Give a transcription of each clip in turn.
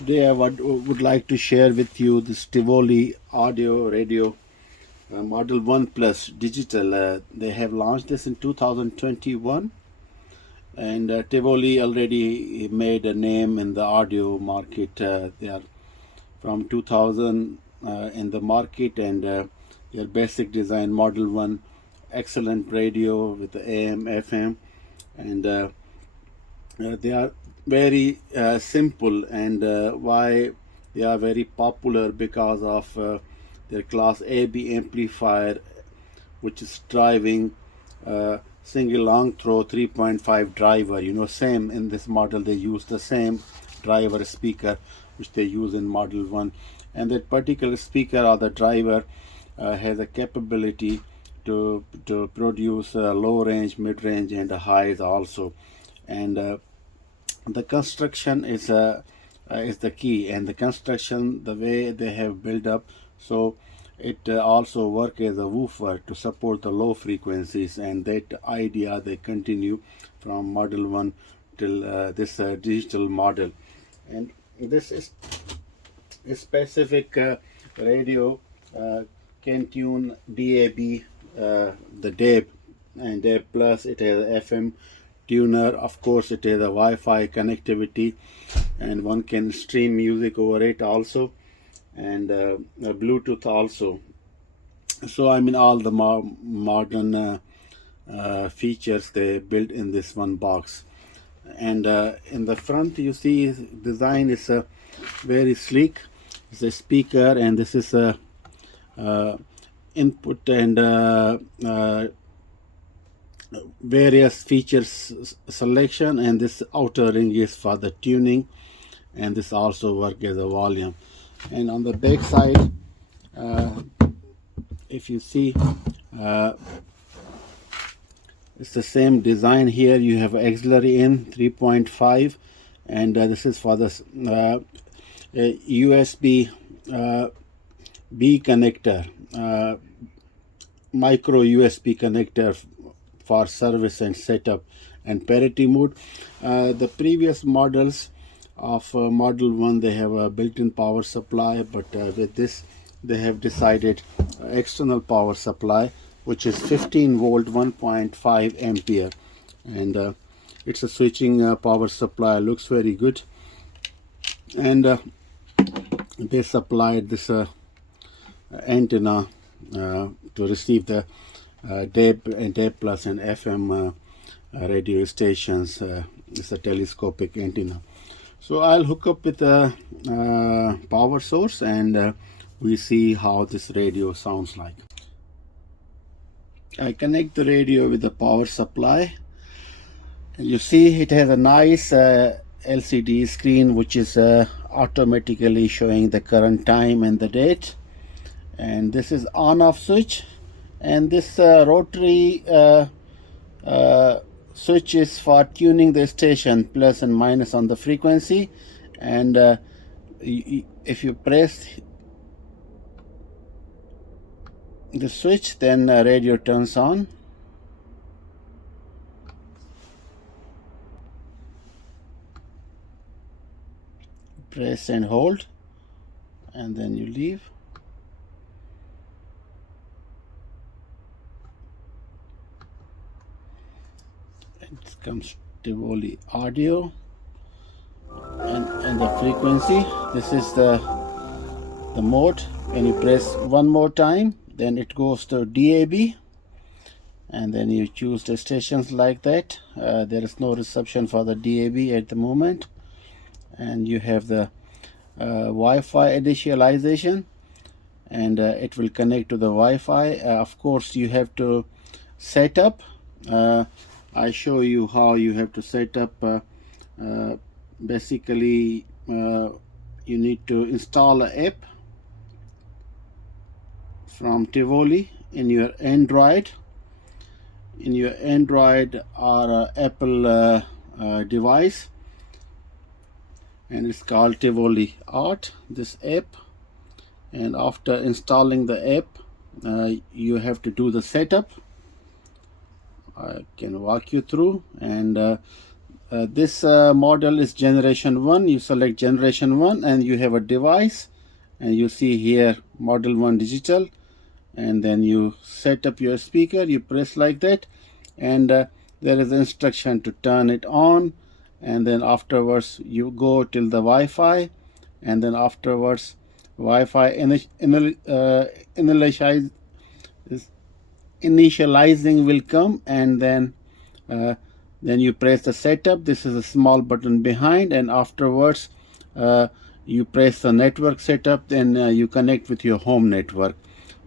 Today I would like to share with you this Tivoli audio radio Model 1 Plus digital. They have launched this in 2021, and Tivoli already made a name in the audio market. They are from 2000 in the market, and their basic design Model 1, excellent radio with the AM, FM, and they are very simple. And why they are very popular? Because of their class AB amplifier, which is driving single long throw 3.5 driver. Same in this model, they use the same driver speaker which they use in Model 1, and that particular speaker or the driver has a capability to produce low range, mid range, and highs also. And the construction is the key, and the construction, the way they have built up, so it also work as a woofer to support the low frequencies, and that idea they continue from Model 1 till this digital model. And this is a specific radio can tune DAB, the DAB, and DAB plus. It has FM tuner. Of course, it has a Wi-Fi connectivity, and one can stream music over it also, and Bluetooth also. So I mean, all the modern features they built in this one box. And in the front, you see design is very sleek. It's a speaker, and this is a input and various features selection, and this outer ring is for the tuning, and this also work as a volume. And on the back side, if you see, it's the same design. Here you have auxiliary in 3.5, and this is for the USB B connector, micro USB connector for service and setup, and parity mode. The previous models of Model 1, they have a built-in power supply, but with this they have decided external power supply, which is 15 volt 1.5 ampere, and it's a switching power supply. Looks very good. And they supplied this antenna to receive the DAB and DAB plus and FM radio stations. It's a telescopic antenna. So I'll hook up with a power source, and we see how this radio sounds like. I connect the radio with the power supply. You see it has a nice LCD screen, which is automatically showing the current time and the date. And this is on off switch, and this rotary switch is for tuning the station plus and minus on the frequency. And if you press the switch, then radio turns on. Press and hold, and then you leave. It comes Tivoli audio, and the frequency. This is the mode. When you press one more time, then it goes to DAB, and then you choose the stations like that. There is no reception for the DAB at the moment, and you have the Wi-Fi initialization, and it will connect to the Wi-Fi. Of course, you have to set up. I show you how you have to set up. Basically, you need to install an app from Tivoli in your Android. In your Android or Apple device, and it's called Tivoli Art, this app. And after installing the app, you have to do the setup. I can walk you through, and This model is generation 1. You select generation 1 and you have a device, and you see here model 1 digital, and then you set up your speaker. You press like that, and there is instruction to turn it on, and then afterwards you go till the Wi-Fi, and then afterwards Wi-Fi initializing will come, and then you press the setup. This is a small button behind, and afterwards you press the network setup, then you connect with your home network.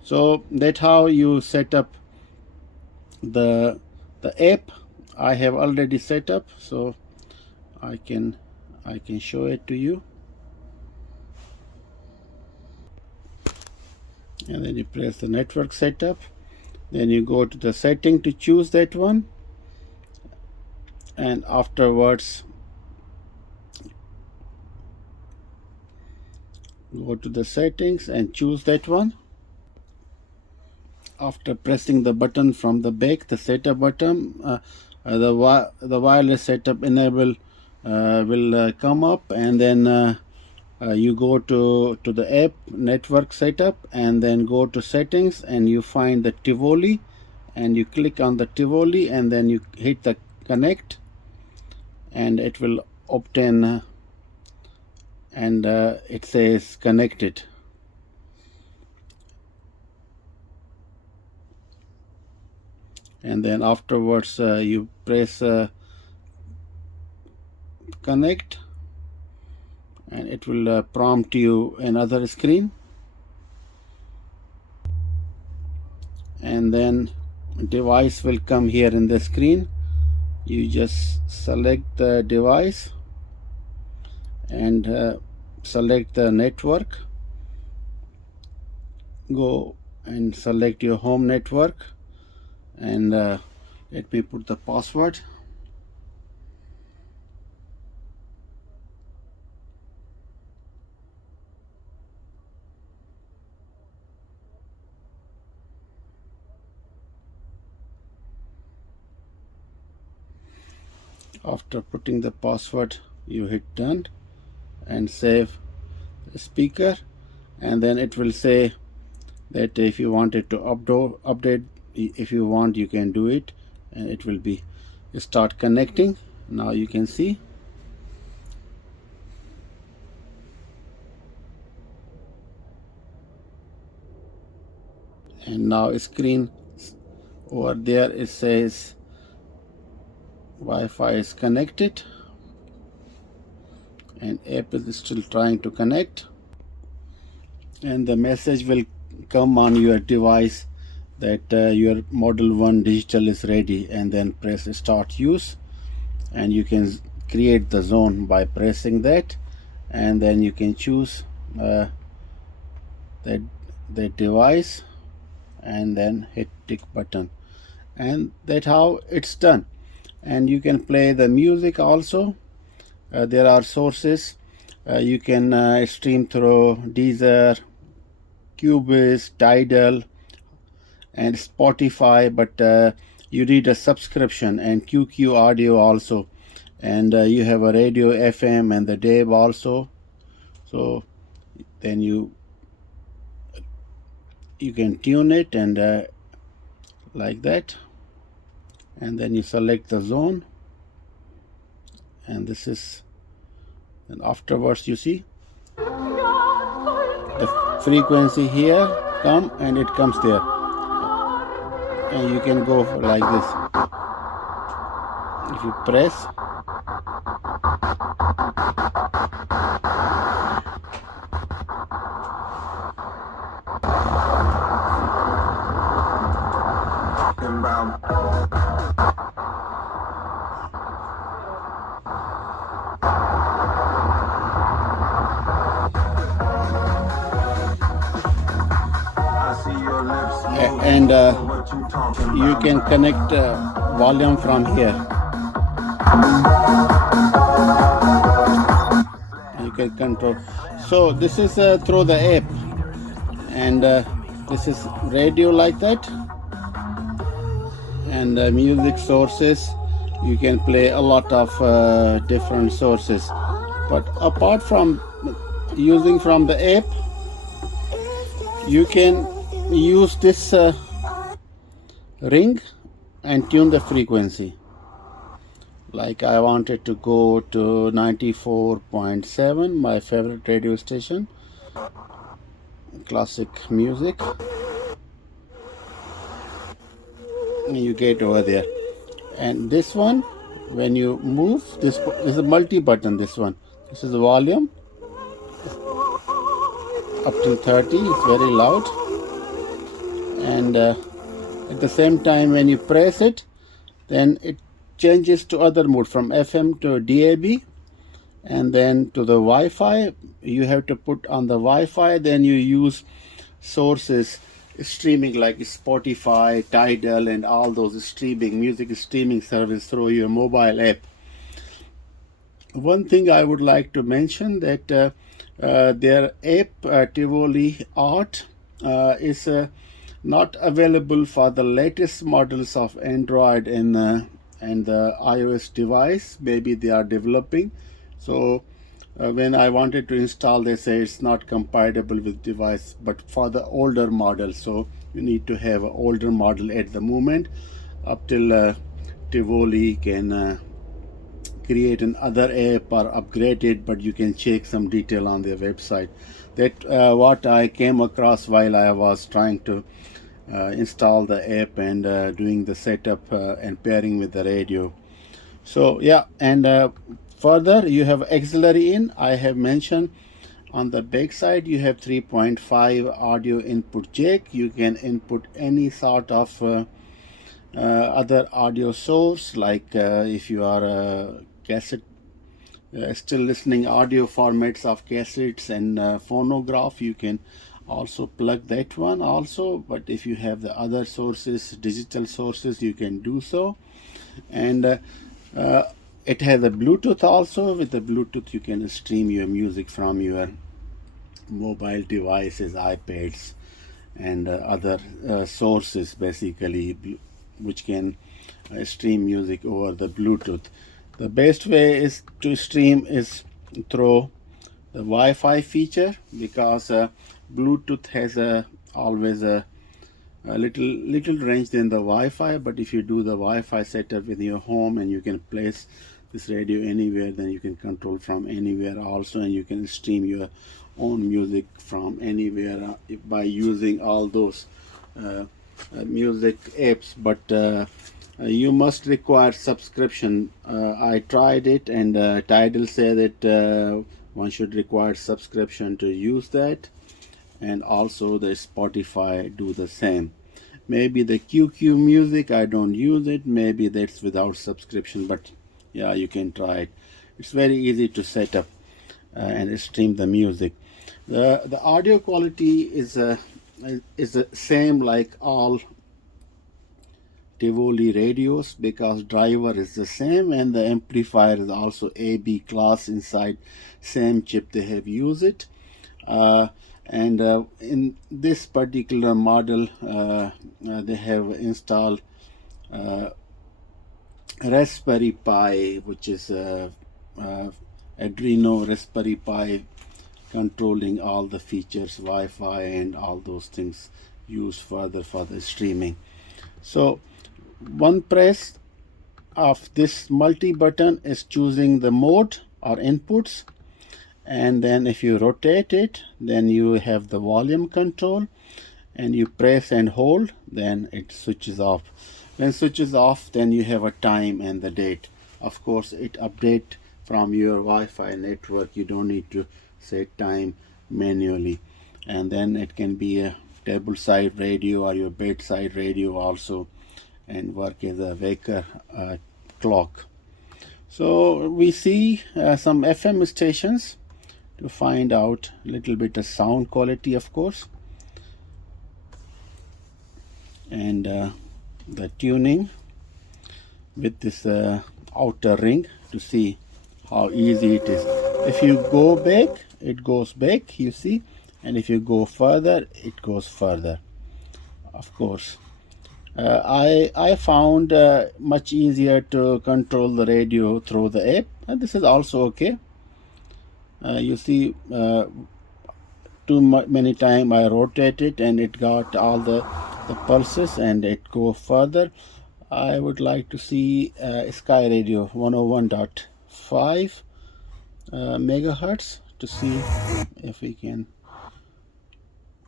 So that's how you set up the app. I have already set up, so I can show it to you. And then you press the network setup, then you go to the setting to choose that one, and afterwards go to the settings and choose that one. After pressing the button from the back, the setup button, the wireless setup enable will come up, and then you go to the app network setup, and then go to settings, and you find the Tivoli, and you click on the Tivoli, and then you hit the connect, and it will obtain and it says connected. And then afterwards you press connect, and it will prompt you another screen, and then device will come here in the screen. You just select the device and select the network, go and select your home network, and let me put the password. After putting the password, you hit done and save the speaker, and then it will say that if you wanted to update, if you want, you can do it, and it will be start connecting. Now you can see, and now screen over there it says Wi-Fi is connected, and app is still trying to connect, and the message will come on your device that your model 1 digital is ready, and then press start use, and you can create the zone by pressing that, and then you can choose that device, and then hit tick button, and that's how it's done. And you can play the music also. There are sources. You can stream through Deezer, Cubase, Tidal, and Spotify, but you need a subscription, and QQ audio also, and you have a radio FM and the DAB also. So then you can tune it, and like that, and then you select the zone, and this is, and afterwards you see the frequency here come, and it comes there, and you can go like this. If you press, and you can connect volume from here. You can control. So this is through the app, and this is radio like that, and music sources. you can play a lot of different sources. But apart from using from the app, you can use this ring and tune the frequency. Like I wanted to go to 94.7, my favorite radio station, classic music. You get over there, and this one, when you move, this is a multi button. This one, this is the volume up till 30. It's very loud, and at the same time, when you press it, then it changes to other mode from FM to DAB, and then to the Wi-Fi. You have to put on the Wi-Fi, then you use sources streaming like Spotify, Tidal, and all those streaming music streaming service through your mobile app. One thing I would like to mention that their app Tivoli Art is not available for the latest models of Android and the iOS device. Maybe they are developing. So when I wanted to install, they say it's not compatible with device, but for the older model. So you need to have an older model at the moment up till Tivoli can create another app or upgrade it, but you can check some detail on their website. That what I came across while I was trying to install the app and doing the setup and pairing with the radio. So yeah, and further you have auxiliary in. I have mentioned on the back side you have 3.5 audio input jack. You can input any sort of other audio source, like if you are cassette still listening audio formats of cassettes and phonograph, you can also plug that one also. But if you have the other sources, digital sources, you can do so. And it has a Bluetooth also. With the Bluetooth you can stream your music from your mobile devices, iPads, and other sources basically, which can stream music over the Bluetooth. The best way is to stream is through the Wi-Fi feature, because Bluetooth has always a little range than the Wi-Fi. But if you do the Wi-Fi setup in your home and you can place this radio anywhere, then you can control from anywhere also, and you can stream your own music from anywhere by using all those music apps. But you must require subscription. I tried it, and Tidal said that one should require subscription to use that, and also the Spotify do the same. Maybe the QQ music, I don't use it, maybe that's without subscription, but yeah, you can try it. It's very easy to set up and stream the music. The audio quality is the same like all Tivoli radios, because driver is the same and the amplifier is also AB class inside, same chip they have used it. And in this particular model they have installed Raspberry Pi, which is Adreno Raspberry Pi, controlling all the features, Wi-Fi and all those things used further for the streaming. So one press of this multi button is choosing the mode or inputs, and then if you rotate it, then you have the volume control, and you press and hold, then it switches off. When it switches off, then you have a time and the date. Of course, it updates from your Wi-Fi network. You don't need to set time manually. And then it can be a table side radio or your bedside radio also, and work as a waker clock. So we see some FM stations to find out a little bit of sound quality, of course, and the tuning with this outer ring to see how easy it is. If you go back, it goes back, you see, and if you go further, it goes further, of course. I found much easier to control the radio through the app, and this is also okay. You see, too many times I rotate it and it got all the pulses and it go further. I would like to see Sky Radio 101.5 megahertz to see if we can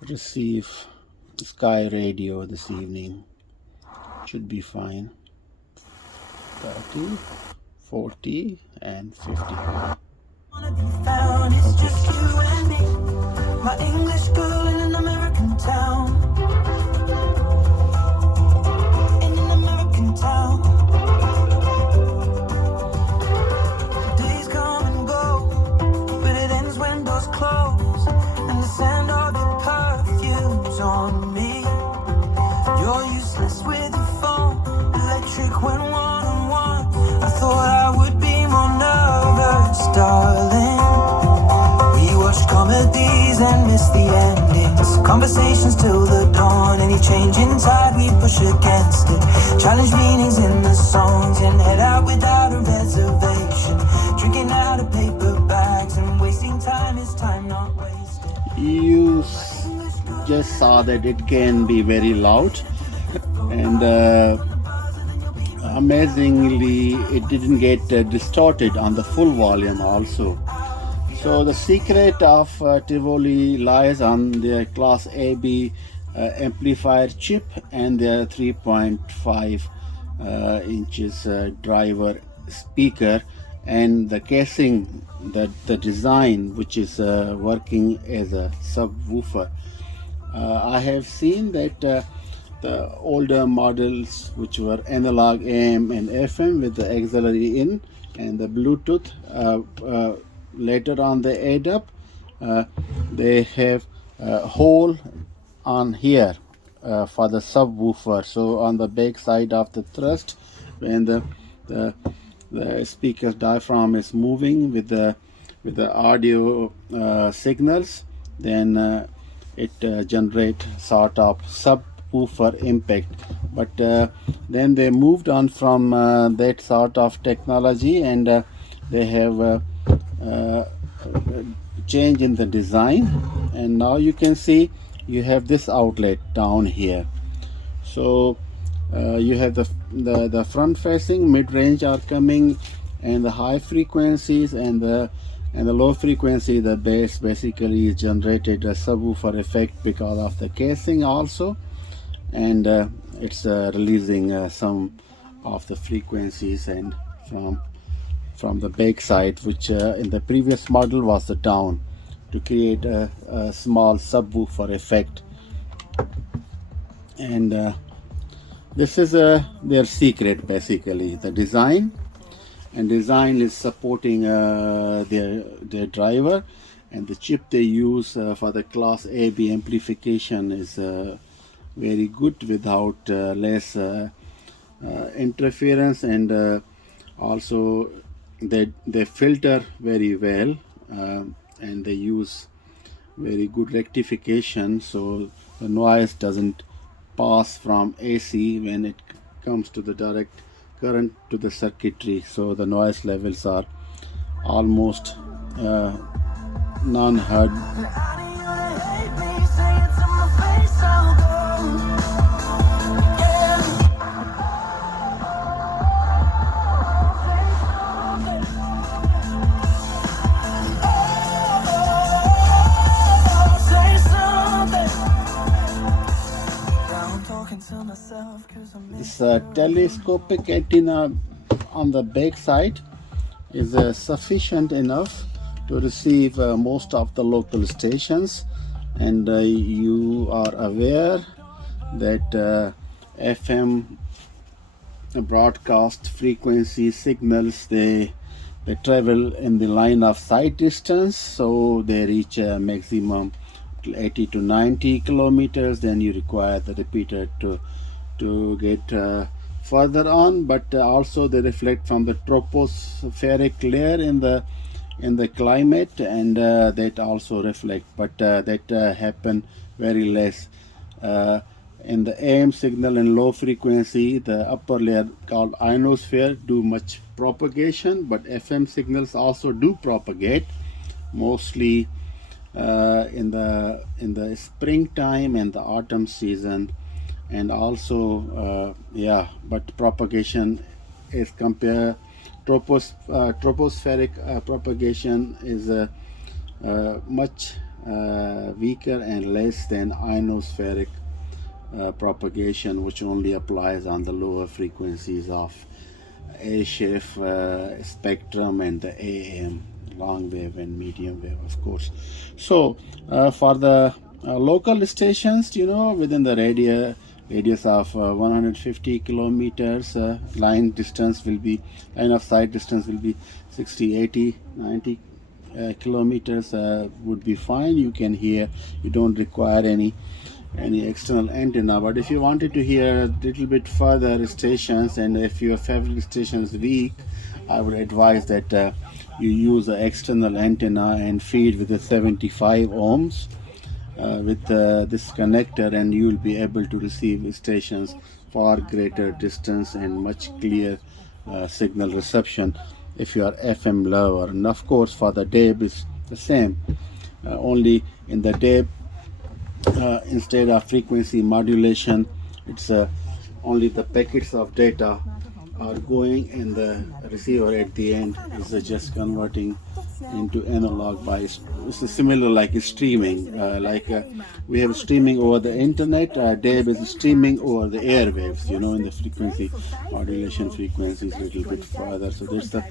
receive Sky Radio this evening. Should be fine. 30, 40 and 50. It's just you and me, my English girl in an American town. In an American town. Days come and go, but it ends when doors close, and the scent of your perfume's on me. You're useless with your phone, electric when one-on-one. I thought I would be more nervous, darling. We watch comedies and miss the endings. Conversations till the dawn. Any change in tide, we push against it. Challenge meanings in the songs and head out without a reservation. Drinking out of paper bags and wasting time is time not wasted. You just saw that it can be very loud, and amazingly it didn't get distorted on the full volume also. So the secret of Tivoli lies on the class AB amplifier chip and the 3.5 inches driver speaker and the casing, the design which is working as a subwoofer. I have seen that the older models which were analog AM and FM with the auxiliary in and the Bluetooth, later on they add up, they have a hole on here for the subwoofer. So on the back side of the thrust, when the speaker diaphragm is moving with the audio signals, then it generate sort of subwoofer impact. But then they moved on from that sort of technology, and they have change in the design, and now you can see you have this outlet down here. So you have the front facing, mid-range are coming, and the high frequencies and the low frequency, the bass basically generated a subwoofer effect because of the casing also, and it's releasing some of the frequencies and from the back side, which in the previous model was the down, to create a small subwoofer effect. And this is their secret, basically, the design. And design is supporting their driver, and the chip they use for the class AB amplification is very good, without less interference, and also they filter very well, and they use very good rectification, so the noise doesn't pass from AC when it comes to the direct current to the circuitry. So the noise levels are almost non-heard. This telescopic antenna on the back side is sufficient enough to receive most of the local stations, and you are aware that FM broadcast frequency signals, they travel in the line of sight distance, so they reach a maximum 80 to 90 kilometers. Then you require the repeater to get further on, but also they reflect from the tropospheric layer in the climate, and that also reflect, but that happen very less. In the AM signal and low frequency, the upper layer called ionosphere do much propagation, but FM signals also do propagate, mostly in the springtime and the autumn season, and also but propagation is tropospheric propagation is much weaker and less than ionospheric propagation, which only applies on the lower frequencies of A-shift spectrum and the AM, long wave and medium wave, of course. So for the local stations, within the radius of 150 kilometers, line of sight distance will be 60, 80, 90 kilometers would be fine. You can hear, you don't require any external antenna. But if you wanted to hear a little bit further stations, and if your favorite station is weak, I would advise that you use an external antenna and feed with the 75 ohms with this connector, and you will be able to receive stations far greater distance and much clear signal reception if you are FM lover. And of course for the DAB is the same, only in the DAB instead of frequency modulation, it's only the packets of data are going, and the receiver at the end is just converting into analog by it's similar like streaming, we have streaming over the internet. DAB is streaming over the airwaves, in the frequency modulation frequency is a little bit further. So there's the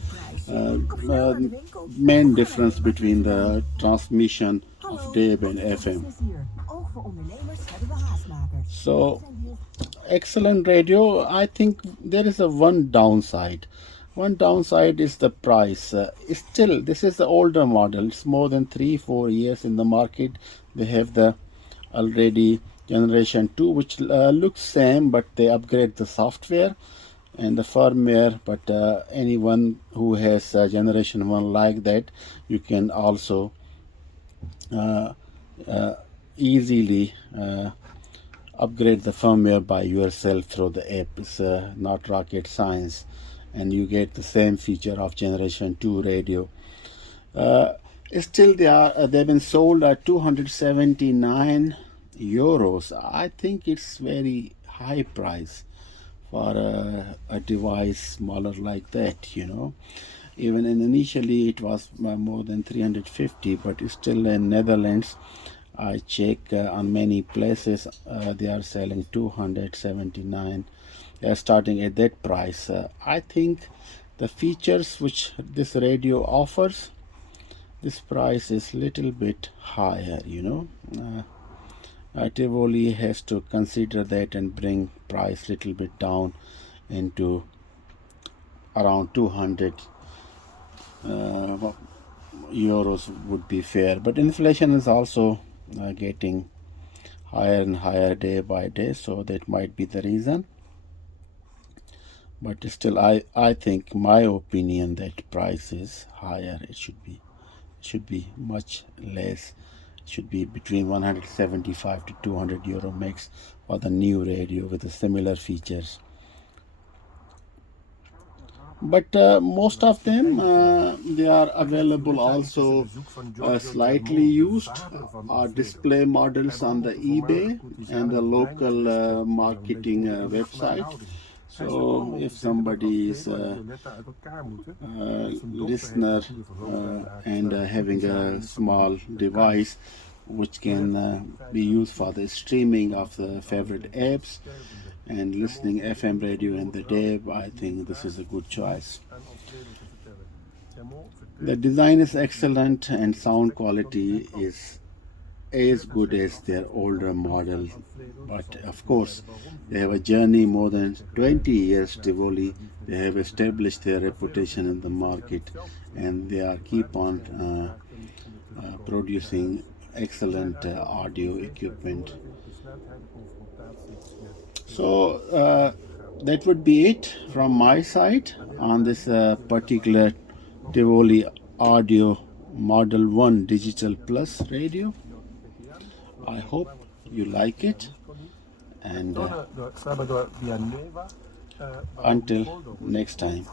main difference between the transmission of DAB and FM. So excellent radio. I think there is one downside. One downside is the price. Still, this is the older model. It's more than 3-4 years in the market. They have the already generation 2, which looks same, but they upgrade the software and the firmware. But anyone who has generation 1 like that, you can also easily upgrade the firmware by yourself through the app. It's not rocket science, and you get the same feature of generation 2 radio. Still they've been sold at 279 euros. I think it's very high price for a device smaller like that, even initially it was more than 350, but it's still in Netherlands. I check on many places, they are selling 279. They are starting at that price. I think the features which this radio offers, this price is little bit higher, Tivoli has to consider that and bring price little bit down into around 200 euros would be fair. But inflation is also getting higher and higher day by day, so that might be the reason. But still, I think, my opinion, that price is higher. It should be much less. It should be between 175 to 200 euro max for the new radio with the similar features. But most of them, they are available also slightly used display models on the eBay and the local marketing website. So if somebody is a listener and having a small device which can be used for the streaming of the favorite apps and listening FM radio in the day, I think this is a good choice. The design is excellent and sound quality is as good as their older model, but of course they have a journey more than 20 years. Tivoli, they have established their reputation in the market, and they are keep on producing excellent audio equipment. So that would be it from my side on this particular Tivoli Audio Model 1 Digital Plus radio. I hope you like it, And until next time.